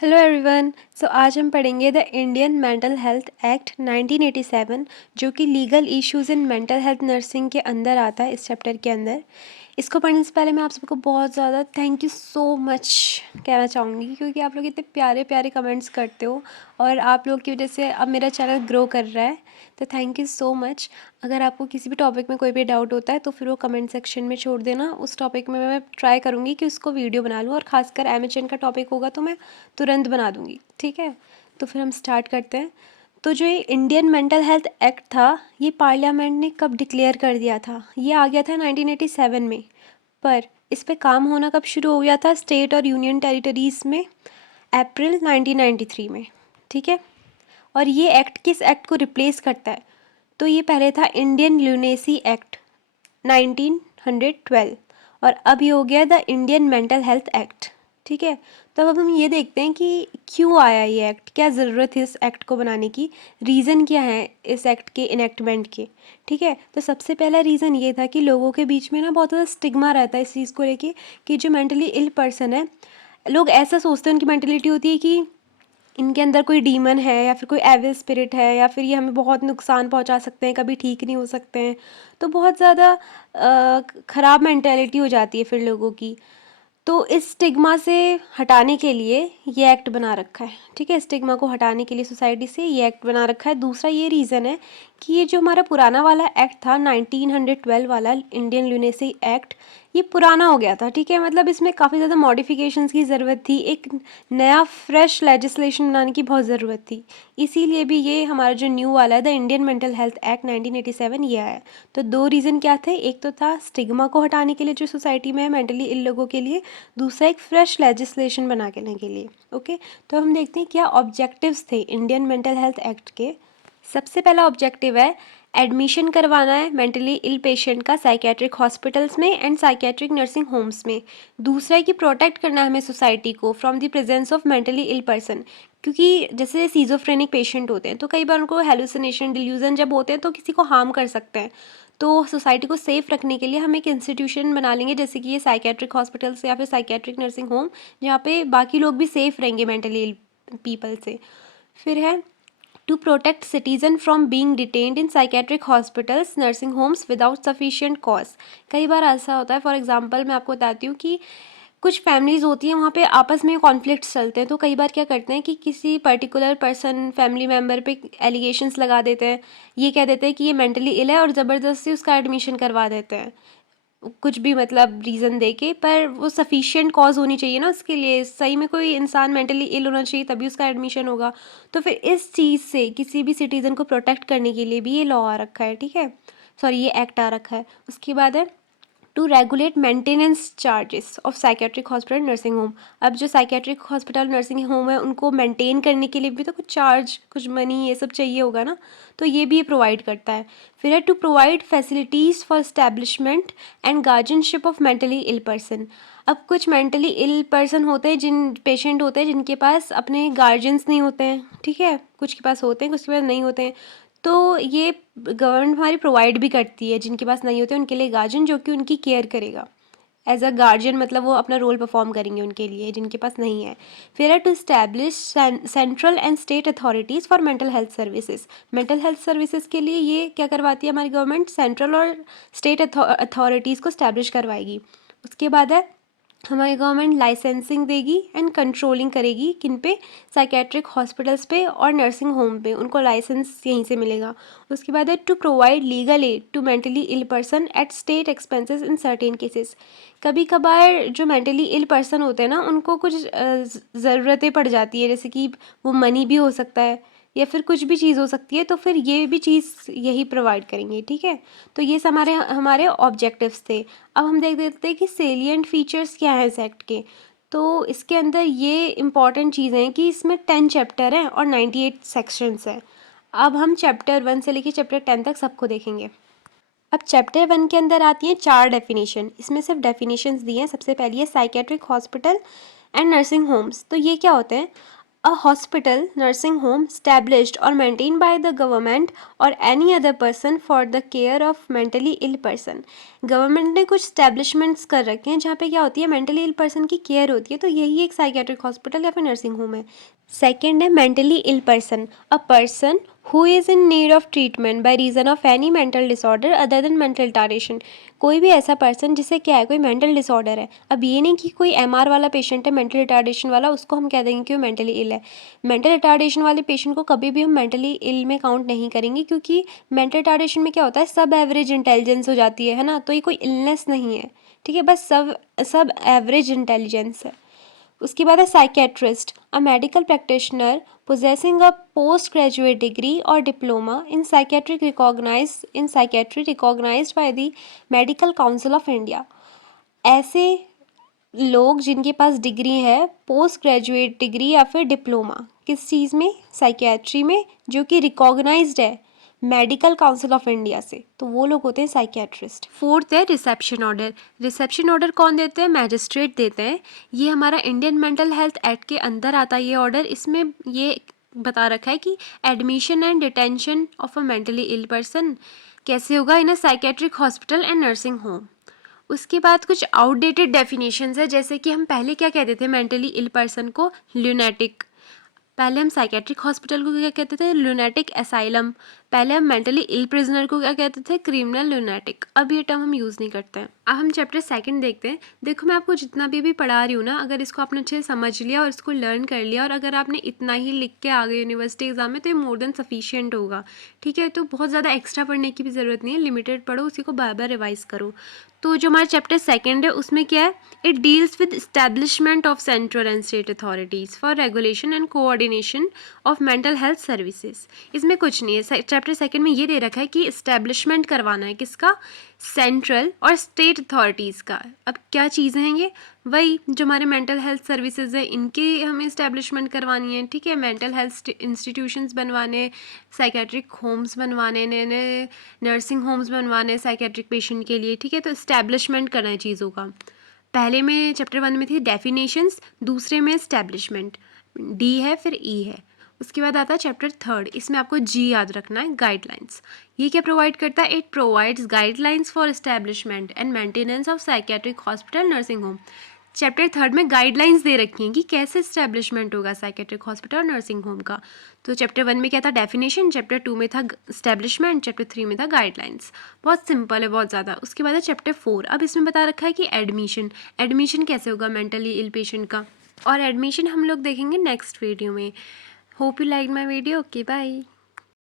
Hello everyone. आज हम पढ़ेंगे the Indian mental health act 1987 जो कि legal issues in mental health nursing के अंदर आता है, इस चैप्टर के अंदर। इसको पढ़ने से पहले मैं आप सबको बहुत ज़्यादा थैंक यू सो मच कहना चाहूँगी, क्योंकि आप लोग इतने प्यारे प्यारे कमेंट्स करते हो और आप लोग की वजह से अब मेरा चैनल ग्रो कर रहा है। तो थैंक यू सो मच। अगर आपको किसी भी टॉपिक में कोई भी डाउट होता है तो फिर वो कमेंट सेक्शन में छोड़ देना। उस टॉपिक में मैं ट्राई करूँगी कि उसको वीडियो बना लूँ, और ख़ासकर एमएचएन का टॉपिक होगा तो मैं तुरंत बना दूँगी। ठीक है, तो फिर हम स्टार्ट करते हैं। तो जो ये इंडियन मेंटल हेल्थ एक्ट था, ये पार्लियामेंट ने कब डिक्लेयर कर दिया था? ये आ गया था 1987 में। पर इस पे काम होना कब शुरू हो गया था स्टेट और यूनियन टेरिटरीज़ में? अप्रैल 1993 में। ठीक है, और ये एक्ट किस एक्ट को रिप्लेस करता है? तो ये पहले था इंडियन ल्यूनेसी एक्ट 1912, और अब ये हो गया the Indian mental health act. ठीक है, तो अब हम ये देखते हैं कि क्यों आया ये एक्ट, क्या ज़रूरत है इस एक्ट को बनाने की, रीज़न क्या है इस एक्ट के इनेक्टमेंट के। ठीक है, तो सबसे पहला रीज़न ये था कि लोगों के बीच में ना बहुत ज़्यादा स्टिग्मा रहता है इस चीज़ को लेके कि जो मेंटली इल पर्सन है, लोग ऐसा सोचते हैं, उनकी मेंटेलिटी होती है कि इनके अंदर कोई डीमन है या फिर कोई एविल स्पिरिट है, या फिर ये हमें बहुत नुकसान पहुंचा सकते हैं, कभी ठीक नहीं हो सकते हैं। तो बहुत ज़्यादा ख़राब मेंटेलिटी हो जाती है फिर लोगों की। तो इस स्टिग्मा से हटाने के लिए ये एक्ट बना रखा है। ठीक है, स्टिग्मा को हटाने के लिए सोसाइटी से ये एक्ट बना रखा है। दूसरा ये रीज़न है कि ये जो हमारा पुराना वाला एक्ट था 1912 वाला इंडियन ल्यूनेसी एक्ट, ये पुराना हो गया था। ठीक है, मतलब इसमें काफ़ी ज़्यादा मॉडिफिकेशंस की ज़रूरत थी, एक नया फ्रेश लेजिस्लेशन बनाने की बहुत ज़रूरत थी। इसीलिए भी ये हमारा जो न्यू वाला है the Indian mental health act 1987 ये आया। तो दो रीज़न क्या थे, एक तो था स्टिग्मा को हटाने के लिए जो सोसाइटी में है मेंटली इल लोगों के लिए, दूसरा एक फ्रेश लेजिस्लेशन बना के लिए। ओके, तो हम देखते हैं क्या ऑब्जेक्टिव्स थे इंडियन मेंटल हेल्थ एक्ट के। सबसे पहला ऑब्जेक्टिव है एडमिशन करवाना है मेंटली इल पेशेंट का साइकेट्रिक हॉस्पिटल्स में एंड साइकेट्रिक नर्सिंग होम्स में। दूसरा है कि प्रोटेक्ट करना है हमें सोसाइटी को from the presence of mentally ill person, क्योंकि जैसे सीजोफ्रेनिक पेशेंट होते हैं तो कई बार उनको हेलुसिनेशन डिल्यूजन जब होते हैं तो किसी को हार्म कर सकते हैं। तो सोसाइटी को सेफ़ रखने के लिए हम एक इंस्टीट्यूशन बना लेंगे, जैसे कि ये साइकेट्रिक हॉस्पिटल्स या फिर साइकेट्रिक नर्सिंग होम, जहाँ पे बाकी लोग भी सेफ़ रहेंगे मेंटली इल पीपल से। फिर है to protect citizen from being detained in psychiatric hospitals nursing homes without sufficient cause. कई बार ऐसा होता है, फॉर एग्जांपल मैं आपको बताती हूँ कि कुछ फैमिलीज़ होती हैं, वहाँ पे आपस में कॉन्फ्लिक्ट्स चलते हैं, तो कई बार क्या करते हैं कि किसी पर्टिकुलर पर्सन फैमिली मेम्बर पे एलिगेशंस लगा देते हैं, ये कह देते हैं कि ये मेंटली इल है और ज़बरदस्ती उसका एडमिशन करवा देते हैं, कुछ भी मतलब रीज़न दे के। पर वो सफिशिएंट कॉज होनी चाहिए ना उसके लिए, सही में कोई इंसान मेंटली इल होना चाहिए तभी उसका एडमिशन होगा। तो फिर इस चीज़ से किसी भी सिटीज़न को प्रोटेक्ट करने के लिए भी ये लॉ आ रखा है। ठीक है, सॉरी ये एक्ट आ रखा है। उसके बाद है to regulate maintenance charges of psychiatric hospital nursing home. अब जो साइकेट्रिक हॉस्पिटल नर्सिंग होम है उनको मेंटेन करने के लिए भी तो कुछ चार्ज, कुछ मनी ये सब चाहिए होगा ना, तो ये भी प्रोवाइड करता है। फिर है to provide facilities for establishment and guardianship of mentally ill person. अब कुछ मेंटली इल पर्सन होते हैं, जिन पेशेंट होते हैं जिनके पास अपने गार्जियंस नहीं होते हैं। ठीक है, कुछ के पास होते हैं, कुछ के पास नहीं होते हैं। तो ये गवर्नमेंट हमारी प्रोवाइड भी करती है, जिनके पास नहीं होते उनके लिए गार्जियन जो कि उनकी केयर करेगा एज अ गार्जियन, मतलब वो अपना रोल परफॉर्म करेंगे उनके लिए जिनके पास नहीं है। फिर है to establish central and state authorities for mental health services. Mental health services के लिए ये क्या करवाती है हमारी गवर्नमेंट, सेंट्रल और स्टेट अथॉरिटीज़ को स्टैब्लिश करवाएगी। उसके बाद है हमारी गवर्नमेंट लाइसेंसिंग देगी एंड कंट्रोलिंग करेगी किन पे, साइकेट्रिक हॉस्पिटल्स पे और नर्सिंग होम पे, उनको लाइसेंस यहीं से मिलेगा। उसके बाद है to provide legal aid to mentally ill person at state expenses in certain cases. कभी कभार जो मेंटली इल पर्सन होते हैं ना, उनको कुछ ज़रूरतें पड़ जाती है, जैसे कि वो मनी भी हो सकता है या फिर कुछ भी चीज़ हो सकती है, तो फिर ये भी चीज़ यही प्रोवाइड करेंगे। ठीक है, तो ये हमारे हमारे ऑब्जेक्टिव्स थे। अब हम देख देते हैं कि सेलिएंट फीचर्स क्या हैं इस एक्ट के। तो इसके अंदर ये इम्पॉर्टेंट चीज़ें हैं कि इसमें 10 चैप्टर हैं और 98 सेक्शंस हैं। अब हम चैप्टर 1 से लेकर चैप्टर 10 तक सबको देखेंगे। अब चैप्टर 1 के अंदर आती हैं 4 डेफिनेशन। इसमें सिर्फ डेफिनेशंस दी हैं। सबसे पहली है psychiatric hospital and nursing homes. तो ये क्या होते हैं, A hospital, nursing home established or maintained by the government or any other person for the care of mentally ill person. Government ने कुछ स्टैब्लिशमेंट्स कर रखे हैं जहाँ पे क्या होती है, मेंटली इल पर्सन की केयर होती है, तो यही एक साइकेट्रिक हॉस्पिटल या फिर नर्सिंग होम है. सेकेंड है mentally ill person, a person who is in need of treatment by reason of any mental disorder other than mental retardation. कोई भी ऐसा पर्सन जिसे क्या है, कोई मेंटल डिसऑर्डर है. अब ये नहीं कि कोई एमआर वाला पेशेंट है, मेंटल रिटार्डेशन वाला, उसको हम कह देंगे कि वो मेंटली इल है. मेंटल रिटार्डेशन वाले पेशेंट को कभी भी हम मेंटली इल में काउंट नहीं करेंगे, क्योंकि मेंटल रिटार्डेशन में क्या होता है, सब एवरेज इंटेलिजेंस हो जाती है ना, तो ये कोई इलनेस नहीं है. ठीक है, बस सब एवरेज इंटेलिजेंस है. उसके बाद है psychiatrist, a medical practitioner possessing a post graduate degree or diploma in psychiatry recognized by the Medical Council of India. ऐसे लोग जिनके पास डिग्री है, पोस्ट ग्रेजुएट डिग्री या फिर डिप्लोमा, किस चीज़ में, साइकियाट्री में, जो कि रिकॉग्नाइज्ड है मेडिकल काउंसिल ऑफ इंडिया से, तो वो लोग होते हैं साइकियाट्रिस्ट. फोर्थ है रिसेप्शन ऑर्डर. रिसेप्शन ऑर्डर कौन देते हैं, मैजिस्ट्रेट देते हैं. ये हमारा इंडियन मेंटल हेल्थ एक्ट के अंदर आता है ये ऑर्डर. इसमें ये बता रखा है कि admission and detention of a mentally ill person कैसे होगा in a psychiatric hospital and nursing home. उसके बाद कुछ आउटडेटेड डेफिनेशंस है, जैसे कि हम पहले क्या कहते थे मेंटली इल पर्सन को, ल्यूनेटिक. पहले हम साइकेट्रिक हॉस्पिटल को क्या कहते थे, लूनेटिक असाइलम. पहले हम मेंटली इल प्रिजनर को क्या कहते थे, क्रिमिनल लूनेटिक. अब ये टर्म हम यूज़ नहीं करते हैं. अब हम चैप्टर सेकंड देखते हैं. देखो मैं आपको जितना भी पढ़ा रही हूँ ना, अगर इसको आपने अच्छे से समझ लिया और इसको लर्न कर लिया, और अगर आपने इतना ही लिख के आ गए यूनिवर्सिटी एग्जाम में, तो ये मोर देन सफिशियंट होगा. ठीक है, तो बहुत ज़्यादा एक्स्ट्रा पढ़ने की भी ज़रूरत नहीं है, लिमिटेड पढ़ो, उसी को बार बार रिवाइज करो. तो जो हमारा चैप्टर सेकंड है उसमें क्या है, it deals with establishment of central and state authorities for regulation and coordination of mental health services. इसमें कुछ नहीं है, चैप्टर सेकंड में ये दे रखा है कि इस्टेब्लिशमेंट करवाना है किसका, सेंट्रल और स्टेट अथॉरिटीज़ का. अब क्या चीज़ें हैं ये, वही जो हमारे मेंटल हेल्थ सर्विसेज है इनके हमें इस्टेब्लिशमेंट करवानी है. ठीक है, मेंटल हेल्थ इंस्टीट्यूशंस बनवाने, साइकेट्रिक होम्स बनवाने, नए नए नर्सिंग होम्स बनवाने साइकेट्रिक पेशेंट के लिए. ठीक है, तो इस्टेब्लिशमेंट करना है चीज़ों का. पहले में चैप्टर 1 में थी डेफिनेशंस, दूसरे में इस्टेब्लिशमेंट, डी है, फिर ई है. उसके बाद आता है चैप्टर थर्ड, इसमें आपको जी याद रखना है, गाइडलाइंस. ये क्या प्रोवाइड करता है, it provides guidelines for establishment and maintenance of psychiatric hospital nursing home. Chapter third में गाइडलाइंस दे रखी हैं कि कैसे इस्टेब्लिशमेंट होगा साइकेट्रिक हॉस्पिटल और नर्सिंग होम का. तो चैप्टर 1 में क्या था, डेफिनेशन. चैप्टर 2 में था इस्टेब्लिशमेंट. चैप्टर 3 में था गाइडलाइंस. बहुत सिंपल है, बहुत ज़्यादा. उसके बाद है चैप्टर 4. अब इसमें बता रखा है कि एडमिशन कैसे होगा मेंटली इल पेशेंट का, और एडमिशन हम लोग देखेंगे नेक्स्ट वीडियो में. Hope you like my video. Okay, bye.